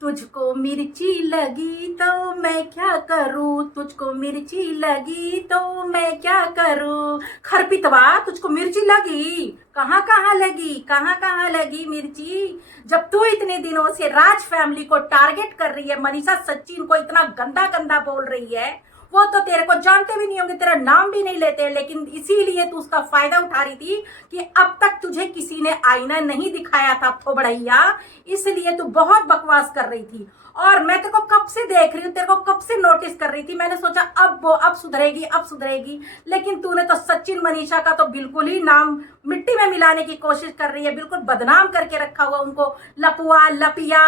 तुझको मिर्ची लगी तो मैं क्या करूं, तुझको मिर्ची लगी तो मैं क्या करूं। खरपितवा, तुझको मिर्ची लगी, कहाँ कहाँ लगी, कहाँ कहाँ लगी मिर्ची। जब तू इतने दिनों से राज फैमिली को टारगेट कर रही है, मनीषा सचिन को इतना गंदा गंदा बोल रही है, वो तो तेरे को जानते भी नहीं होंगे, तेरा नाम भी नहीं लेते, लेकिन इसीलिए तू उसका फायदा उठा रही थी कि अब तक तुझे किसी ने आईना नहीं दिखाया था थोबड़ैया, इसलिए तू बहुत बकवास कर रही थी। और मैं तेरे को कब से देख रही हूँ, तेरे को कब से नोटिस कर रही थी, मैंने सोचा अब सुधरेगी, अब सुधरेगी, लेकिन तूने तो सचिन मनीषा का तो बिल्कुल ही नाम मिट्टी में मिलाने की कोशिश कर रही है, बिल्कुल बदनाम करके रखा हुआ उनको, लपुआ लपिया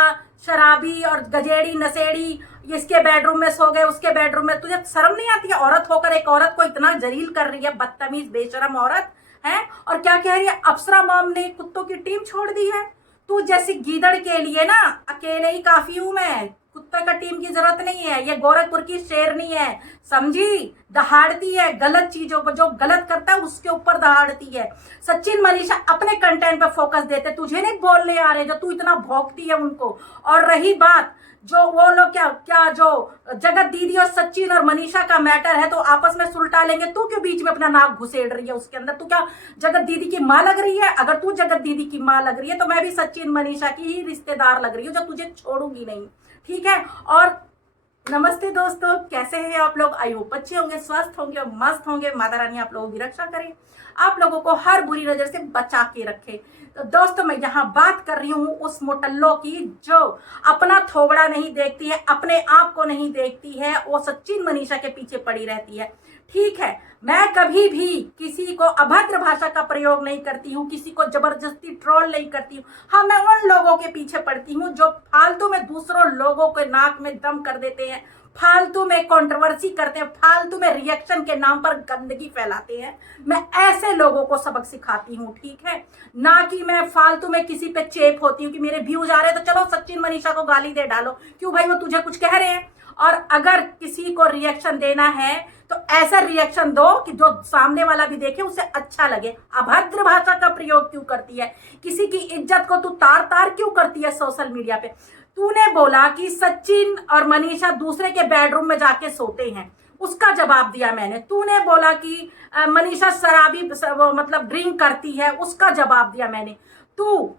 शराबी और गजेड़ी नशेड़ी, इसके बेडरूम में सो गए, उसके बेडरूम में। तुझे शर्म नहीं आती है औरत होकर एक औरत को इतना जलील कर रही है, बदतमीज बेशरम औरत है। और क्या कह रही है, अप्सरा मॉम ने कुत्तों की टीम छोड़ दी है। तू जैसी गीदड़ के लिए ना अकेले ही काफी हूं मैं, कुत्ते का टीम की जरूरत नहीं है। ये गोरखपुर की शेरनी है, समझी, दहाड़ती है गलत चीजों को, जो गलत करता है उसके ऊपर दहाड़ती है। सचिन मनीषा अपने कंटेंट पे फोकस देते, तुझे नहीं बोलने आ रहे जो तू इतना भौंकती है उनको। और रही बात जो वो लोग क्या क्या जो जगत दीदी और सचिन और मनीषा का मैटर है, तो आपस में सुलटा लेंगे, तू क्यों बीच में अपना नाक घुसेड़ रही है उसके अंदर। तू क्या जगत दीदी की माँ लग रही है? अगर तू जगत दीदी की माँ लग रही है तो मैं भी सचिन मनीषा की ही रिश्तेदार लग रही हूँ, जो तुझे छोड़ूंगी नहीं, ठीक है। और नमस्ते दोस्तों, कैसे हैं आप लोग? आई होप अच्छे होंगे, स्वस्थ होंगे और मस्त होंगे। माता रानी आप लोगों की रक्षा करे, आप लोगों को हर बुरी नजर से बचा के रखे। तो दोस्तों, मैं यहाँ बात कर रही हूँ उस मोटल्लो की जो अपना थोबड़ा नहीं देखती है, अपने आप को नहीं देखती है, वो सचिन मनीषा के पीछे पड़ी रहती है, ठीक है। मैं कभी भी किसी को अभद्र भाषा का प्रयोग नहीं करती हूँ, किसी को जबरदस्ती ट्रोल नहीं करती हूँ। हाँ, मैं उन लोगों के पीछे पड़ती हूँ जो फालतू में दूसरों लोगों के नाक में दम कर देते हैं, फालतू में कंट्रोवर्सी करते हैं, फालतू में रिएक्शन के नाम पर गंदगी फैलाते हैं। मैं ऐसे लोगों को सबक सिखाती हूँ, ठीक है, ना कि मैं फालतू में किसी पे चेप होती हूँ कि मेरे व्यूज आ रहे हैं तो चलो सचिन मनीषा को गाली दे डालो। क्यों भाई, वो तुझे कुछ कह रहे हैं? और अगर किसी को रिएक्शन देना है तो ऐसा रिएक्शन दो कि जो सामने वाला भी देखे उसे अच्छा लगे। अभद्र भाषा का प्रयोग क्यों करती है? किसी की इज्जत को तू तार तार क्यों करती है सोशल मीडिया पे? तूने बोला कि सचिन और मनीषा दूसरे के बेडरूम में जाके सोते हैं, उसका जवाब दिया मैंने। तूने बोला कि मनीषा शराबी मतलब ड्रिंक करती है, उसका जवाब दिया मैंने। तू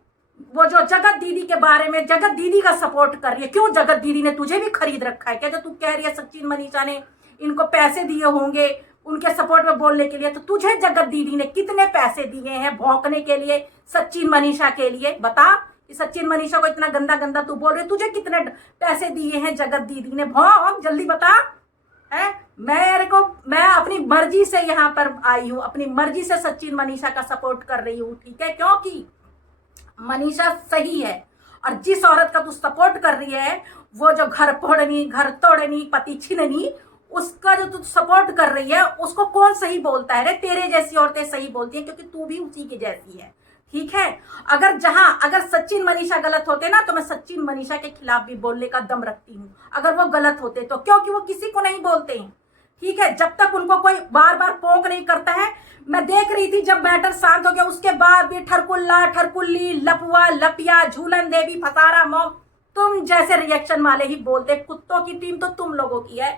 वो जो जगत दीदी के बारे में जगत दीदी का सपोर्ट कर रही है, क्यों? जगत दीदी ने तुझे भी खरीद रखा है क्या? जो तू कह रही है सचिन मनीषा ने इनको पैसे दिए होंगे उनके सपोर्ट में बोलने के लिए, तो तुझे जगत दीदी ने कितने पैसे दिए हैं भौंकने के लिए सचिन मनीषा के लिए? बता कि सचिन मनीषा को इतना गंदा गंदा तू बोल रही, तुझे कितने पैसे दिए हैं जगत दीदी ने? भौंक जल्दी बता है। मैं अपनी मर्जी से यहाँ पर आई हूँ, अपनी मर्जी से सचिन मनीषा का सपोर्ट कर रही हूँ, ठीक है, क्योंकि मनीषा सही है। और जिस औरत का तू सपोर्ट कर रही है, वो जो घर फोड़नी, घर तोड़नी, पति छीननी, उसका जो तू सपोर्ट कर रही है, उसको कौन सही बोलता है रे? तेरे जैसी औरतें सही बोलती हैं, क्योंकि तू भी उसी की जैसी है, ठीक है। अगर सचिन मनीषा गलत होते ना, तो मैं सचिन मनीषा के खिलाफ भी बोलने का दम रखती हूँ, अगर वो गलत होते तो, क्योंकि वो किसी को नहीं बोलते हैं, ठीक है। जब तक उनको कोई बार बार पोंक नहीं करता है। मैं देख रही थी जब मैटर शांत हो गया उसके बाद भी ठरकुल्ला ठरकुल्ली लपुआ लपिया झूलन देवी फसारा मॉम, तुम जैसे रिएक्शन वाले ही बोलते। कुत्तों की टीम तो तुम लोगों की है,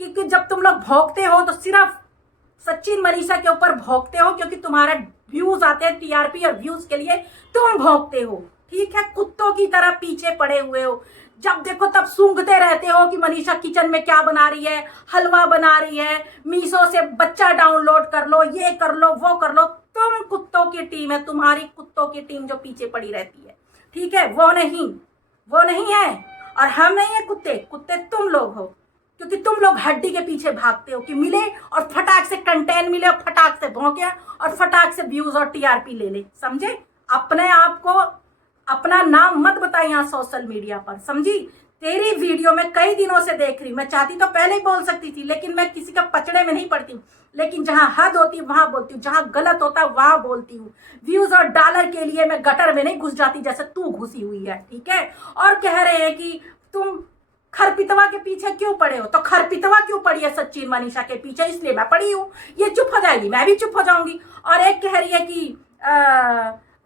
क्योंकि जब तुम लोग भौंकते हो तो सिर्फ सचिन मनीषा के ऊपर भौंकते हो, क्योंकि तुम्हारे व्यूज आते हैं टीआरपी और व्यूज के लिए तुम भौंकते हो, ठीक है। कुत्तों की तरह पीछे पड़े हुए हो, जब देखो तब सूंघते रहते हो कि मनीषा किचन में क्या बना रही है, हलवा बना रही है, मीशो से बच्चा डाउनलोड कर लो, ये कर लो, वो कर लो। तुम कुत्तों की टीम है, तुम्हारी कुत्तों की टीम जो पीछे पड़ी रहती है, ठीक है, वो नहीं है। और हम नहीं है कुत्ते, कुत्ते तुम लोग हो, क्योंकि तुम लोग हड्डी के पीछे भागते हो कि मिले और फटाक से कंटेंट मिले और फटाक से भौंके और फटाक से व्यूज और टीआरपी ले ले, समझे? अपने आप को अपना नाम मत बताए यहाँ सोशल मीडिया पर, समझी? तेरी वीडियो में कई दिनों से देख रही, मैं चाहती तो पहले ही बोल सकती थी, लेकिन मैं किसी का पचड़े में नहीं पड़ती हूँ। लेकिन जहां हद होती है वहां बोलती हूँ, जहां गलत होता है वहां बोलती हूँ। व्यूज और डॉलर के लिए मैं गटर में नहीं घुस जाती जैसे तू घुसी हुई है, ठीक है। और कह रहे हैं कि तुम खरपितवा के पीछे क्यों पड़े हो, तो खरपितवा क्यों पड़ी है सचिन मनीषा के पीछे? इसलिए मैं पड़ी हूँ। ये चुप हो जाएगी, मैं भी चुप हो जाऊंगी। और एक कह रही है कि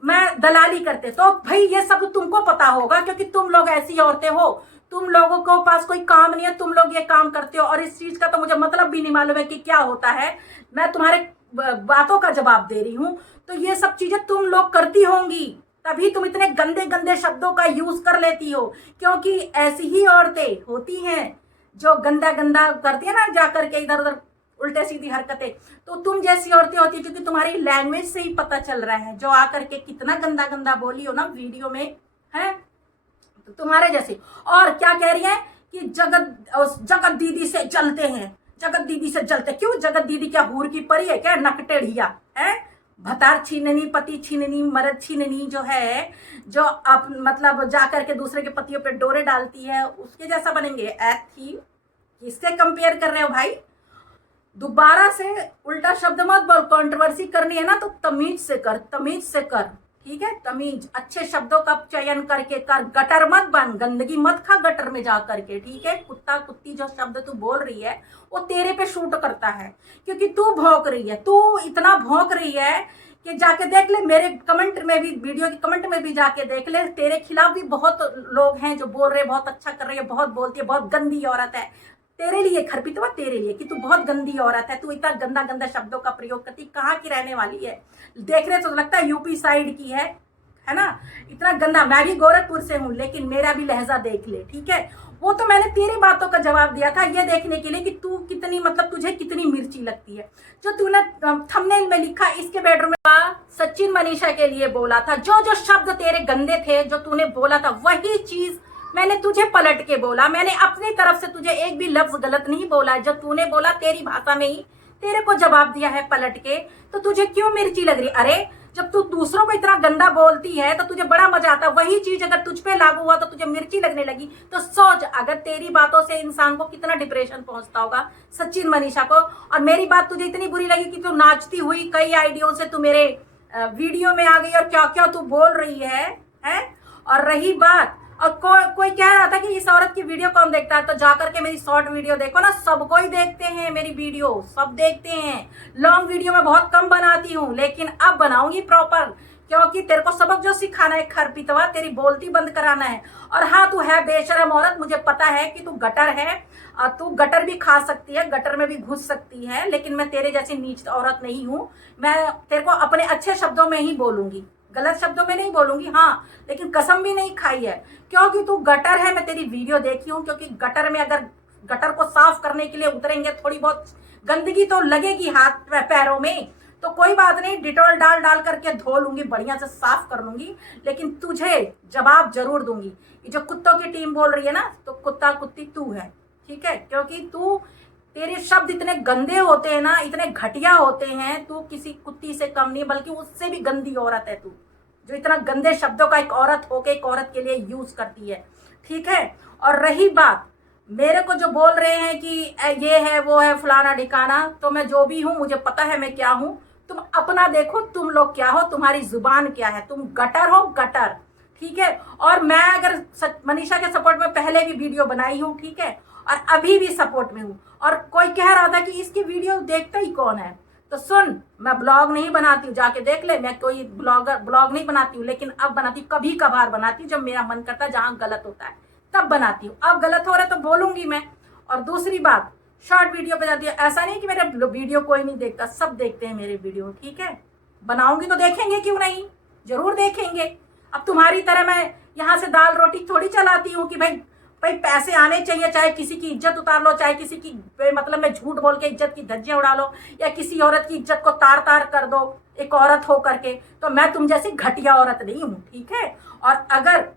मैं दलाली करते। तो भाई ये सब तुमको पता होगा क्योंकि तुम लोग ऐसी औरतें हो, तुम लोगों को पास कोई काम नहीं है, तुम लोग ये काम करते हो। और इस चीज का तो मुझे मतलब भी नहीं मालूम है कि क्या होता है, मैं तुम्हारे बातों का जवाब दे रही हूँ। तो ये सब चीजें तुम लोग करती होंगी, तभी तुम इतने गंदे गंदे शब्दों का यूज कर लेती हो। क्योंकि ऐसी ही औरतें होती हैं जो गंदा गंदा करती है ना, जाकर के इधर उधर उल्टे सीधी हरकतें। तो तुम जैसी औरतें होती है, क्योंकि तुम्हारी लैंग्वेज से ही पता चल रहा है, जो आकर के कितना गंदा गंदा बोली हो ना वीडियो में, है तो तुम्हारे जैसे। और क्या कह रही है कि जगत दीदी से जलते हैं, जगत दीदी से जलते। क्यों? जगत दीदी क्या हूर की परी है क्या? नकटेढ़िया है, भतार छीननी, पति छीननी, मर्द छीननी जो है, जो अब मतलब जाकर के दूसरे के पतियों पे डोरे डालती है, उसके जैसा बनेंगे। थी किससे कंपेयर कर रहे हो भाई? दोबारा से उल्टा शब्द मत बोल। कंट्रोवर्सी करनी है ना तो तमीज से कर, तमीज से कर, ठीक है? तमीज, अच्छे शब्दों का चयन करके कर, गटर मत बन, गंदगी मत खा गटर में जा करके, ठीक है? कुत्ता कुत्ती जो शब्द तू बोल रही है वो तेरे पे शूट करता है, क्योंकि तू भौंक रही है, तू इतना भौंक रही है कि जाके देख ले मेरे कमेंट में भी, वीडियो के कमेंट में भी जाके देख ले। तेरे खिलाफ भी बहुत लोग हैं जो बोल रहे हैं बहुत अच्छा कर रही है, बहुत बोलती है, बहुत गंदी औरत है। तेरे लिए खरपितवा, तेरे लिए कि तू बहुत गंदी औरत है, तू इतना गंदा गंदा शब्दों का प्रयोग करती। कहाँ की रहने वाली है? देख रहे तो लगता है यूपी साइड की है ना? इतना गंदा। मैं भी गोरखपुर से हूँ, लेकिन मेरा भी लहजा देख ले, ठीक है? वो तो मैंने तेरी बातों का जवाब दिया था ये देखने के लिए कि तू कितनी, मतलब तुझे कितनी मिर्ची लगती है। जो तूने थंबनेल में लिखा, इसके बेडरूम में सचिन मनीषा के लिए बोला था, जो जो शब्द तेरे गंदे थे जो तूने बोला था, वही चीज मैंने तुझे पलट के बोला। मैंने अपनी तरफ से तुझे एक भी लफ्ज गलत नहीं बोला। जब तूने बोला तेरी भाषा में ही तेरे को जवाब दिया है पलट के, तो तुझे क्यों मिर्ची लग रही? अरे जब तू दूसरों को इतना गंदा बोलती है तो तुझे बड़ा मजा आता है। वही चीज अगर तुझ पे लागू हुआ तो तुझे मिर्ची लगने लगी। तो सोच, अगर तेरी बातों से इंसान को कितना डिप्रेशन पहुंचता होगा, सचिन मनीषा को। और मेरी बात तुझे इतनी बुरी लगी कि तू नाचती हुई कई आइडियो से तू मेरे वीडियो में आ गई और क्या क्या तू बोल रही है? और रही बात, और कोई कह रहा था कि इस औरत की वीडियो कौन देखता है, तो जाकर के मेरी शॉर्ट वीडियो देखो ना, सब कोई देखते हैं मेरी वीडियो, सब देखते हैं। लॉन्ग वीडियो मैं बहुत कम बनाती हूँ, लेकिन अब बनाऊंगी प्रॉपर, क्योंकि तेरे को सबक जो सिखाना है खरपितवा, तेरी बोलती बंद कराना है। और हाँ, तू है बेशरम औरत, मुझे पता है कि तू गटर है, तू गटर भी खा सकती है, गटर में भी घुस सकती है, लेकिन मैं तेरे जैसी नीच औरत नहीं हूँ। मैं तेरे को अपने अच्छे शब्दों में ही बोलूंगी, गलत शब्दों में नहीं बोलूंगी। हाँ, लेकिन कसम भी नहीं खाई है, क्योंकि तू गटर है। मैं तेरी वीडियो देखी हूँ, क्योंकि गटर में अगर गटर को साफ करने के लिए उतरेंगे, थोड़ी बहुत गंदगी तो लगेगी हाथ पैरों में, तो कोई बात नहीं, डिटॉल डाल डाल करके धो लूंगी, बढ़िया से साफ कर लूंगी, लेकिन तुझे जवाब जरूर दूंगी। ये जो कुत्तों की टीम बोल रही है ना, तो कुत्ता कुत्ती तू है, ठीक है? क्योंकि तू, तेरे शब्द इतने गंदे होते हैं ना, इतने घटिया होते हैं, तू किसी कुत्ती से कम नहीं, बल्कि उससे भी गंदी औरत है तू, जो इतना गंदे शब्दों का एक औरत होके एक औरत के लिए यूज करती है, ठीक है? और रही बात मेरे को जो बोल रहे हैं कि ये है वो है फलाना ठिकाना, तो मैं जो भी हूं मुझे पता है मैं क्या हूं। तुम अपना देखो, तुम लोग क्या हो, तुम्हारी जुबान क्या है, तुम गटर हो, गटर, ठीक है? और मैं अगर मनीषा के सपोर्ट में पहले भी वीडियो बनाई हूँ, ठीक है, और अभी भी सपोर्ट में हूँ। और कोई कह रहा था कि इसकी वीडियो देखता ही कौन है, तो सुन, मैं ब्लॉग नहीं बनाती हूँ, जाके देख ले, मैं कोई ब्लॉग नहीं बनाती हूँ, लेकिन अब बनाती हूँ, कभी कभार बनाती हूँ, जब मेरा मन करता है, जहां गलत होता है तब बनाती हूँ। अब गलत हो रहा है तो बोलूंगी मैं। और दूसरी बात, शॉर्ट वीडियो पे जाती है, ऐसा नहीं कि मेरे वीडियो कोई नहीं देखता, सब देखते हैं मेरे वीडियो, ठीक है? बनाऊंगी तो देखेंगे, क्यों नहीं, जरूर देखेंगे। अब तुम्हारी तरह मैं यहाँ से दाल रोटी थोड़ी चलाती हूँ कि भाई पैसे आने चाहिए, चाहे किसी की इज्जत उतार लो, चाहे किसी की मतलब मैं झूठ बोल के इज्जत की धज्जियां उड़ा लो, या किसी औरत की इज्जत को तार तार कर दो एक औरत हो करके। तो मैं तुम जैसी घटिया औरत नहीं हूँ, ठीक है? और अगर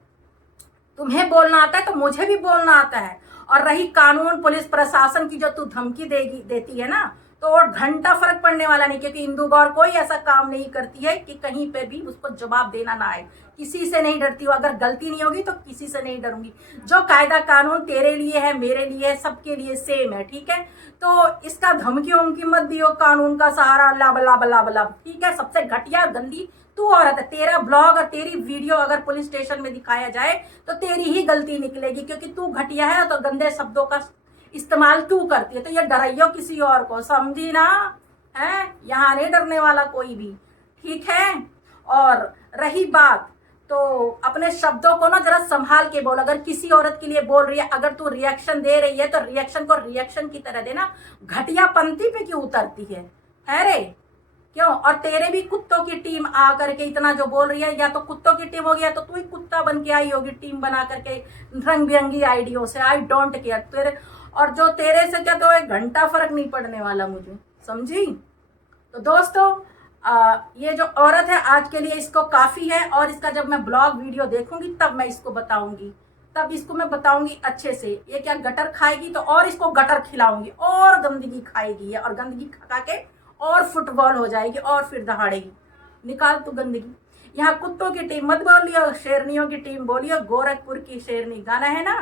तुम्हें बोलना आता है तो मुझे भी बोलना आता है। और रही कानून पुलिस प्रशासन की जो तू धमकी देती है ना, तो और घंटा फर्क पड़ने वाला नहीं, क्योंकि इंदु गौर कोई ऐसा काम नहीं करती है कि कहीं पे भी उसको जवाब देना ना आए। किसी से नहीं डरती हूँ, अगर गलती नहीं होगी तो किसी से नहीं डरूंगी। जो कायदा कानून तेरे लिए है, मेरे लिए है, सबके लिए सेम है, ठीक है? तो इसका धमकी उमकी मत दियो, कानून का सहारा लब लब लब लब, ठीक है? सबसे घटिया गंदी तू औरत है। तेरा ब्लॉग और तेरी वीडियो अगर पुलिस स्टेशन में दिखाया जाए तो तेरी ही गलती निकलेगी, क्योंकि तू घटिया है तो गंदे शब्दों का इस्तेमाल तू करती है। तो ये डराइयो किसी और को, समझी ना? है, यहाँ नहीं डरने वाला कोई भी, ठीक है? और रही बात, तो अपने शब्दों को ना जरा संभाल के बोल। अगर किसी औरत के लिए बोल रही है, अगर तू रिएक्शन दे रही है तो रिएक्शन को रिएक्शन की तरह देना, घटिया पंक्ति पे क्यों उतरती है रे? क्यों? और तेरे भी कुत्तों की टीम आ करके इतना जो बोल रही है, या तो कुत्तों की टीम होगी या तो तू ही कुत्ता बन के आई होगी टीम बना करके रंग बिरंगी आईडियों से। आई डोंट केयर तेरे, और जो तेरे से क्या तो 1 घंटा फर्क नहीं पड़ने वाला मुझे, समझी? तो दोस्तों ये जो औरत है आज के लिए इसको काफी है, और इसका जब मैं ब्लॉग वीडियो देखूंगी तब मैं इसको बताऊंगी, तब इसको मैं बताऊंगी अच्छे से। ये क्या गटर खाएगी तो और इसको गटर खिलाऊंगी, और गंदगी खाएगी और गंदगी खा के और फुटबॉल हो जाएगी और फिर दहाड़ेगी। निकाल तू गंदगी। यहाँ कुत्तों की टीम मत बोलियो, शेरनियों की टीम बोलियो। गोरखपुर की शेरनी गाना है ना,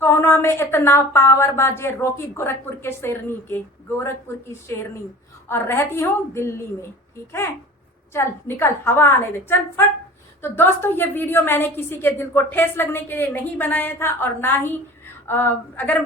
कौना में इतना पावर बाजे रोकी गोरखपुर के शेरनी के, गोरखपुर की शेरनी, और रहती हूँ दिल्ली में। ठीक है, चल निकल, हवा आने दे, चल फट। तो दोस्तों ये वीडियो मैंने किसी के दिल को ठेस लगने के लिए नहीं बनाया था, और ना ही अगर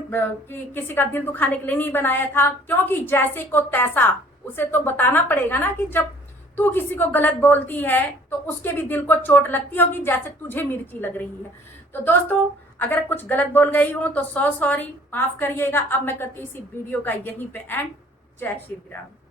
किसी का दिल दुखाने के लिए नहीं बनाया था, क्योंकि जैसे को तैसा उसे तो बताना पड़ेगा ना कि जब तू किसी को गलत बोलती है तो उसके भी दिल को चोट लगती होगी जैसे तुझे मिर्ची लग रही है। तो दोस्तों अगर कुछ गलत बोल गई हूँ तो सॉरी, माफ करिएगा। अब मैं करती हूँ इसी वीडियो का यहीं पे एंड। जय श्री राम।